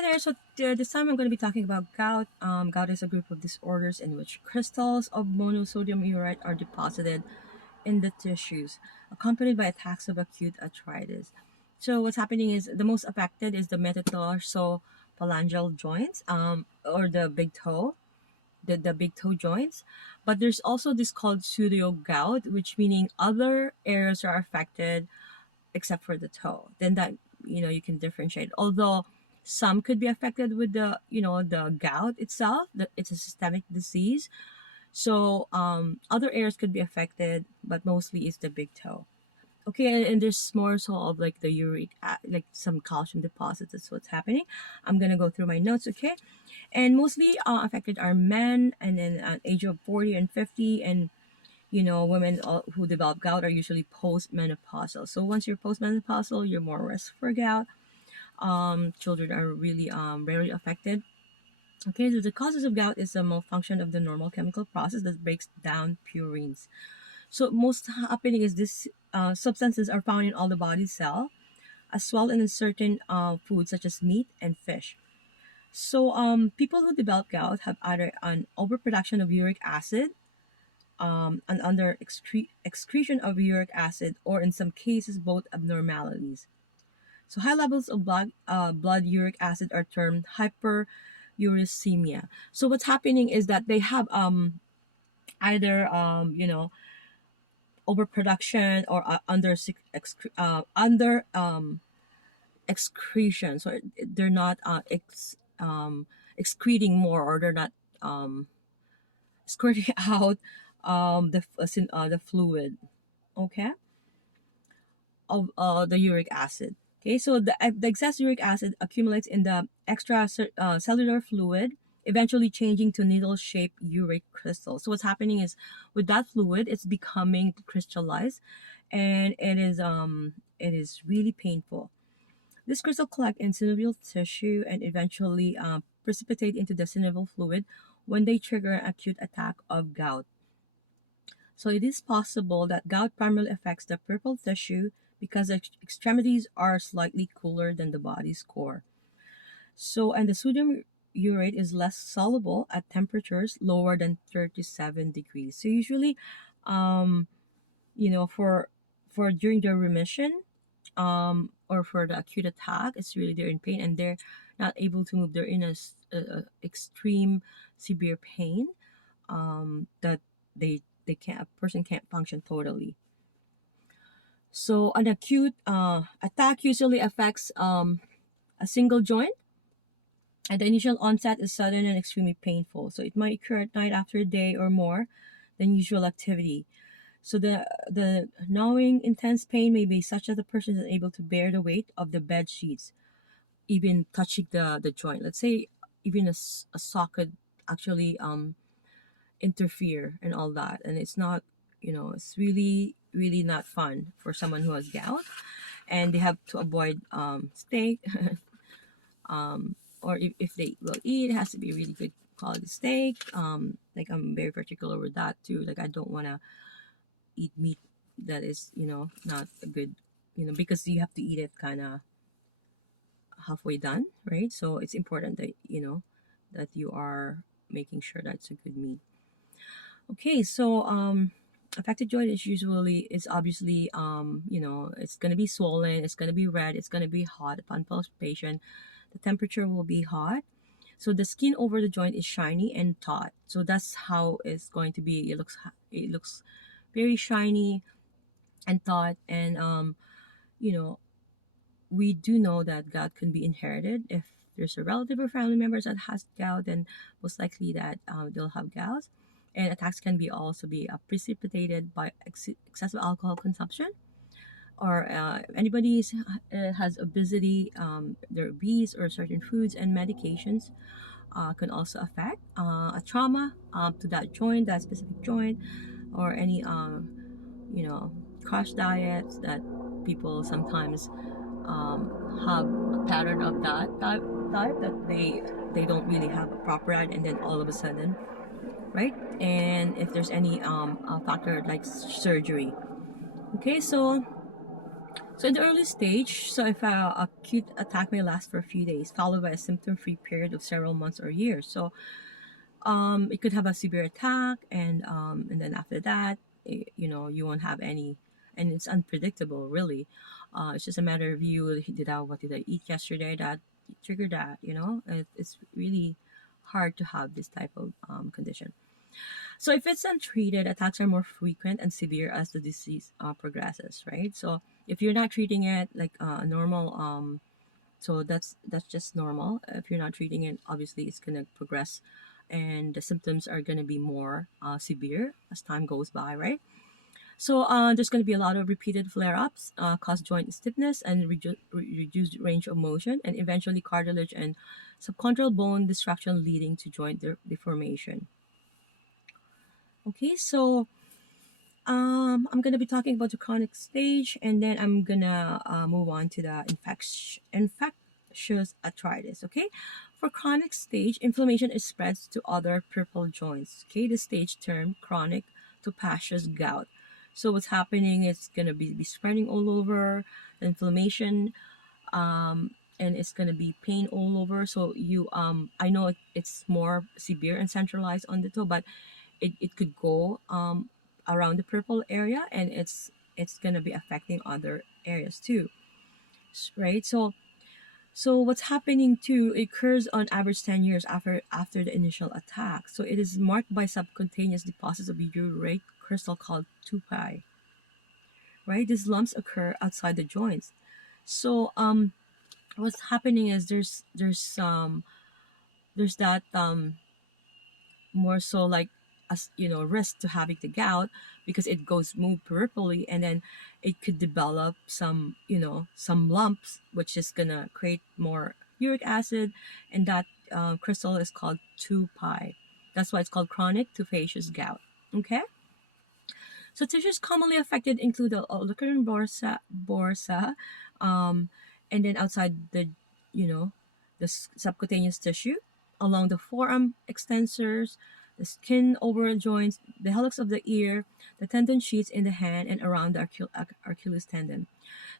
Hi there. So this time I'm going to be talking about gout. Gout is a group of disorders in which crystals of monosodium urate are deposited in the tissues, accompanied by attacks of acute arthritis. So what's happening is the most affected is the metatarsophalangeal joints, or the big toe, the big toe joints. But there's also this called pseudo gout, which meaning other areas are affected except for the toe. Then that you can differentiate. Although some could be affected with the gout itself. It's a systemic disease, so other areas could be affected, but mostly it's the big toe. Okay, and there's more so of like the like some calcium deposits. That's what's happening. I'm gonna go through my notes. Okay, and mostly affected are men, and then at age of 40 and 50, and women who develop gout are usually postmenopausal. So once you're postmenopausal, you're more risk for gout. Children are really rarely affected. Okay, so the causes of gout is a malfunction of the normal chemical process that breaks down purines. So most happening is this substances are found in all the body cell, as well in certain foods such as meat and fish. So people who develop gout have either an overproduction of uric acid, an excretion of uric acid, or in some cases both abnormalities. So high levels of blood uric acid are termed hyperuricemia. So what's happening is that they have either overproduction or under excretion. So they're not excreting more, or they're not squirting out the fluid. Okay, of the uric acid. Okay, so the excess uric acid accumulates in the cellular fluid, eventually changing to needle-shaped uric crystals. So what's happening is with that fluid, it's becoming crystallized, and it is really painful. This crystal collect in synovial tissue and eventually precipitate into the synovial fluid when they trigger an acute attack of gout. So it is possible that gout primarily affects the peripheral tissue because the extremities are slightly cooler than the body's core. So, and the sodium urate is less soluble at temperatures lower than 37 degrees. So usually, um, for during the remission, or for the acute attack, it's really they're in pain and they're not able to move. They're in a extreme severe pain, that they can't a person can't function totally. So an acute attack usually affects a single joint, and the initial onset is sudden and extremely painful. So it might occur at night after a day or more than usual activity. So the gnawing intense pain may be such that the person is unable to bear the weight of the bed sheets, even touching the joint. Let's say even a socket actually interfere and all that, and it's not, it's really really not fun for someone who has gout, and they have to avoid steak. Or if they will eat, it has to be really good quality steak. Like I'm very particular with that too. Like I don't want to eat meat that is not a good, because you have to eat it kind of halfway done, right? So it's important that that you are making sure that's a good meat. Okay, so affected joint is obviously it's gonna be swollen, it's gonna be red, it's gonna be hot upon palpation. The temperature will be hot. So the skin over the joint is shiny and taut. So that's how it's going to be. It looks very shiny and taut, and you know we do know that gout can be inherited. If there's a relative or family member that has gout, then most likely that they'll have gout. And attacks can be also be precipitated by excessive alcohol consumption, or anybody has obesity, they're obese, or certain foods and medications can also affect a trauma to that joint, that specific joint, or any crash diets that people sometimes have a pattern of that type that they don't really have a proper diet, and then all of a sudden, right? And if there's any factor like surgery. Okay, so So in the early stage, so if a acute attack may last for a few days, followed by a symptom-free period of several months or years. So it could have a severe attack, and then after that, you won't have any, and it's unpredictable, really. It's just a matter of you. What did I eat yesterday that triggered that? It's really hard to have this type of condition. So if it's untreated, attacks are more frequent and severe as the disease progresses, right? So if you're not treating it like normal, so that's just normal. If you're not treating it, obviously it's gonna progress, and the symptoms are gonna be more severe as time goes by, right? So there's gonna be a lot of repeated flare-ups, cause joint stiffness and reduced range of motion, and eventually cartilage and subchondral bone destruction, leading to joint deformation. Okay, so I'm gonna be talking about the chronic stage, and then I'm gonna move on to the infectious arthritis. Okay, for chronic stage, inflammation is spread to other peripheral joints. Okay, the stage term chronic to passive gout. So what's happening? It's gonna be spreading all over the inflammation, and it's gonna be pain all over. So I know it's more severe and centralized on the toe, but it could go around the purple area, and it's going to be affecting other areas too, right? So what's happening too, it occurs on average 10 years after the initial attack. So it is marked by subcutaneous deposits of urate crystal called tupi, right? These lumps occur outside the joints. So what's happening is there's that more so like as risk to having the gout, because it goes move peripherally, and then it could develop some lumps, which is gonna create more uric acid, and that crystal is called 2-pi. That's why it's called chronic tophaceous gout. Okay. So tissues commonly affected include the olecranon borsa, um, and then outside you know, the subcutaneous tissue, along the forearm extensors, the skin over joints, the helix of the ear, the tendon sheets in the hand, and around the Achilles tendon.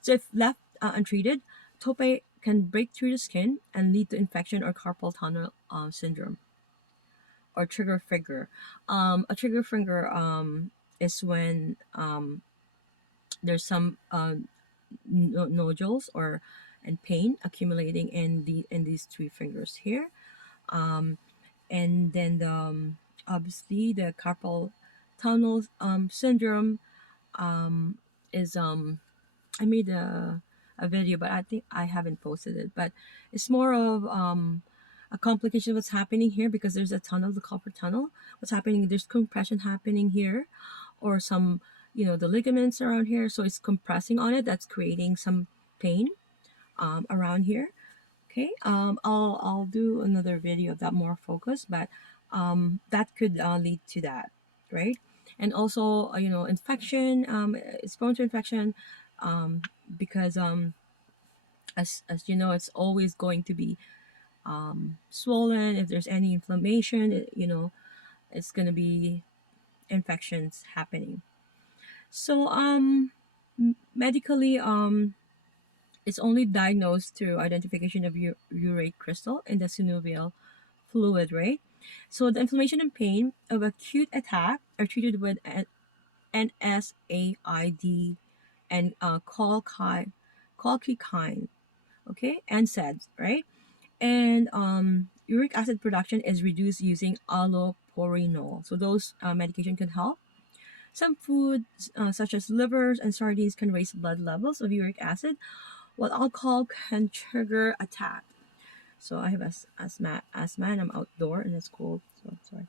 So if left untreated, tope can break through the skin and lead to infection or carpal tunnel syndrome, or trigger finger. A trigger finger is when there's some nodules or and pain accumulating in these three fingers here, um, and then obviously the carpal tunnel syndrome um, is I made a video, but I think I haven't posted it. But it's more of a complication of what's happening here, because there's a tunnel, the carpal tunnel. What's happening? There's compression happening here, or some, the ligaments around here. So it's compressing on it. That's creating some pain around here. Okay. I'll do another video of that, more focused, but that could lead to that, right? And also, infection. It's prone to infection um, because as you know, it's always going to be swollen. If there's any inflammation, it's going to be infections happening. So medically, it's only diagnosed through identification of urate crystal in the synovial fluid, right? So the inflammation and pain of acute attack are treated with NSAID and colchicine, okay, NSAIDs, right? And uric acid production is reduced using allopurinol. So those medication can help. Some foods, such as livers and sardines, can raise blood levels of uric acid, while alcohol can trigger attack. So I have asthma, and I'm outdoor and it's cold. So sorry.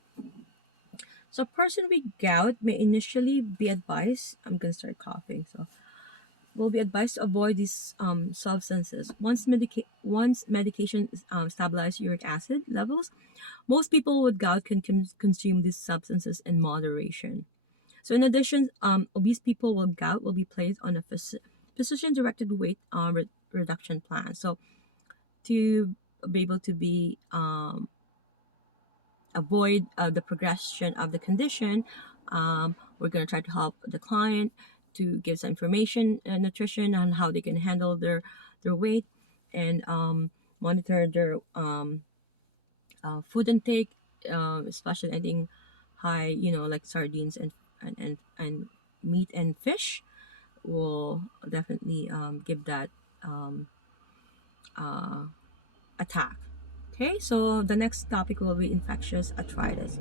So a person with gout may initially be advised. I'm gonna start coughing. So will be advised to avoid these substances. Once medication stabilize uric acid levels, most people with gout can consume these substances in moderation. So in addition, obese people with gout will be placed on a physician-directed weight reduction plan. So to be able to be avoid the progression of the condition, we're going to try to help the client to give some information and nutrition on how they can handle their weight, and monitor their food intake, especially anything high, like sardines and meat and fish will definitely give that um, uh, attack. Okay, so the next topic will be infectious arthritis.